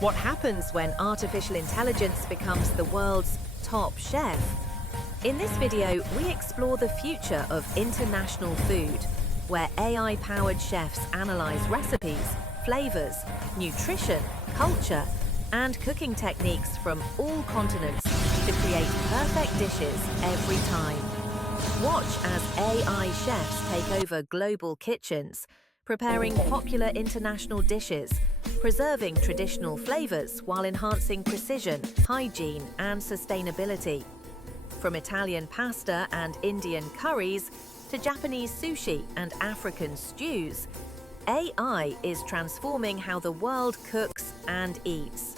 What happens when artificial intelligence becomes the world's top chef? In this video, we explore the future of international food, where AI-powered chefs analyze recipes, flavors, nutrition, culture, and cooking techniques from all continents to create perfect dishes every time. Watch as AI chefs take over global kitchens, preparing popular international dishes, preserving traditional flavors while enhancing precision, hygiene, and sustainability. From Italian pasta and Indian curries to Japanese sushi and African stews, AI is transforming how the world cooks and eats.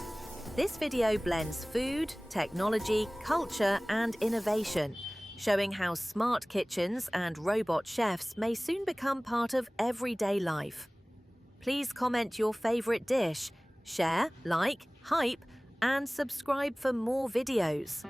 This video blends food, technology, culture, and innovation, showing how smart kitchens and robot chefs may soon become part of everyday life. Please comment your favorite dish, share, like, hype, and subscribe for more videos.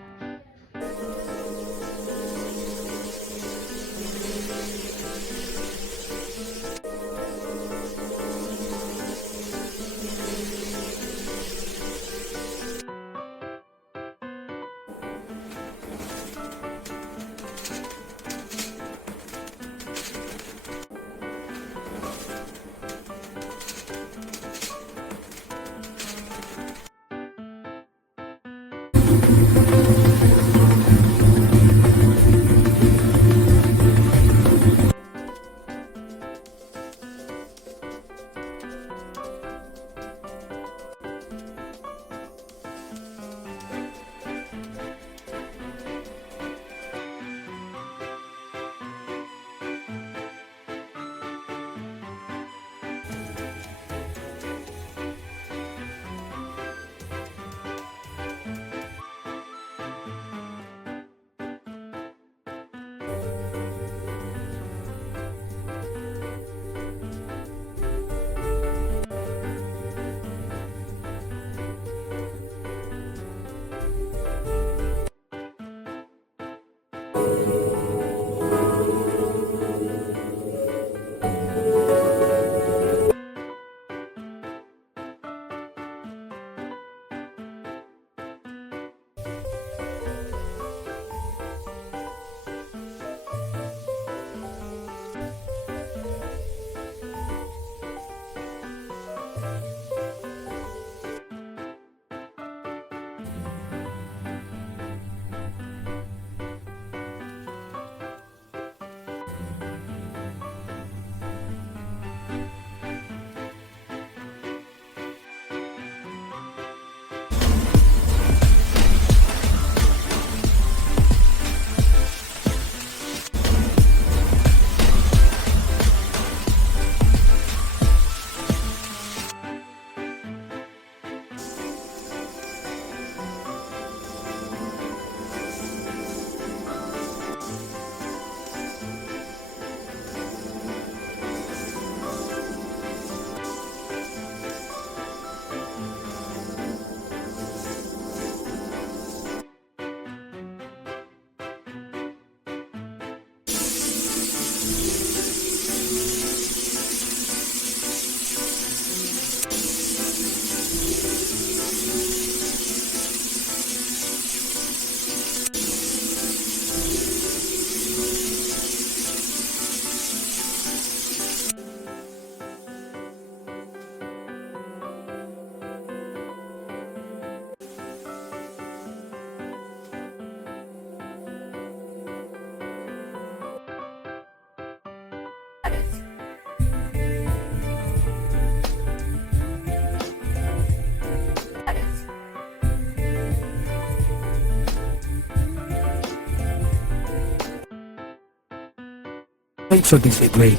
Wait for this degree.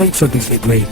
Wait for this degree.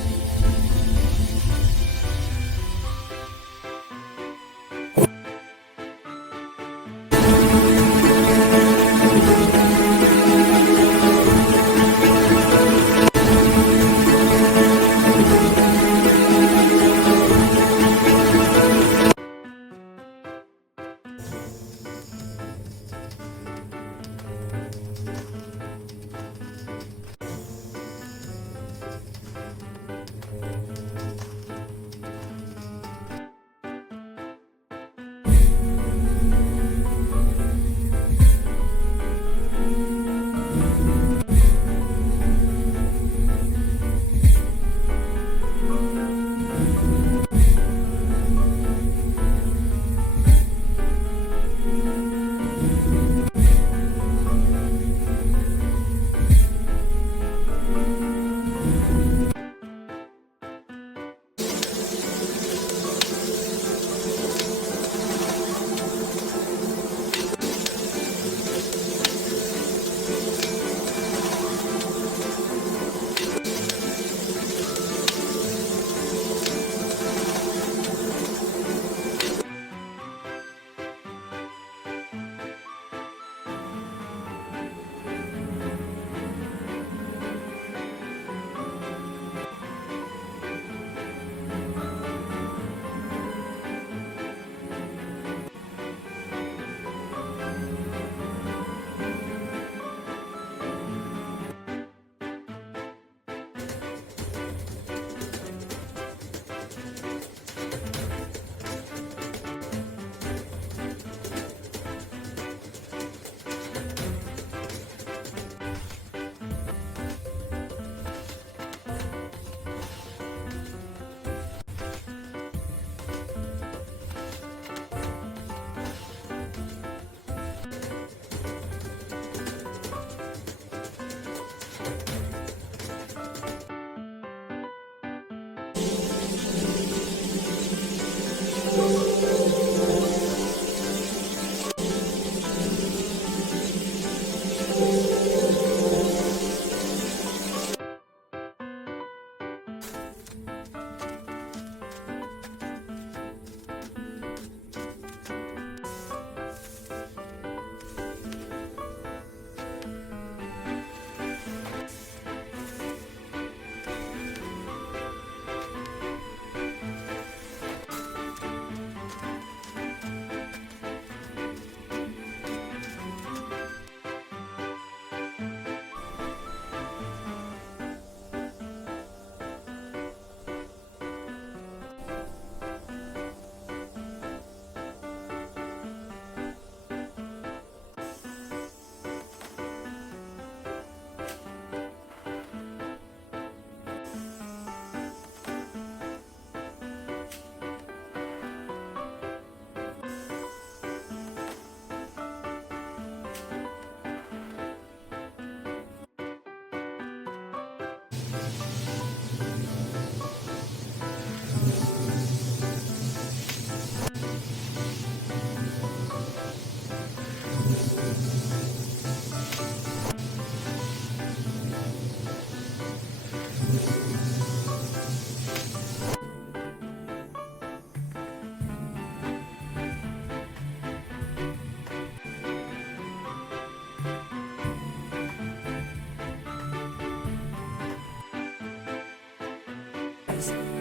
dishes.